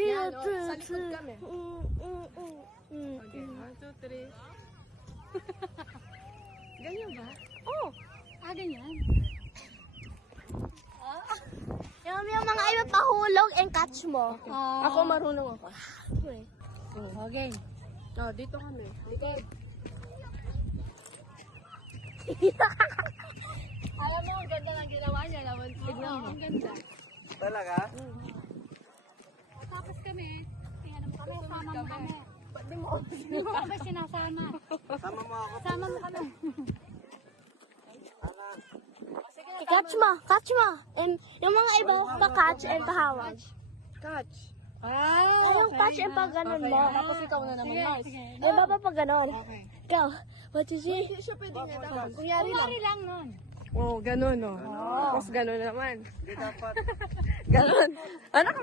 Yan, oh, sa likod kami. Okay, 1, 2, 3. Ganyan ba? Oh, Ganyan. yung mga iba pahulog and catch mo. Ako marunong ako. Okay. Oh, dito kami. Okay. Alam mo, ang ganda ng ginawa niya. Tignan mo. Ang ganda. Talaga? Tapos kami, tingnan mo kami, sama mo kami. Pwede mo. Hindi mo kami sinasama. Sama mo ako. Sama mo kami. I-catch mo. Catch mo. And yung mga iba, pa-catch and pahawak. Catch. Ay, yung catch and pag ganun mo. Tapos ikaw na naman, guys. Yung baba pag ganun. Okay. Ikaw, what you see? Kunyari Kunyari lang nun. Oh, ganun, oh. Tapos ganun naman. Hindi dapat. Ganun. Ano ka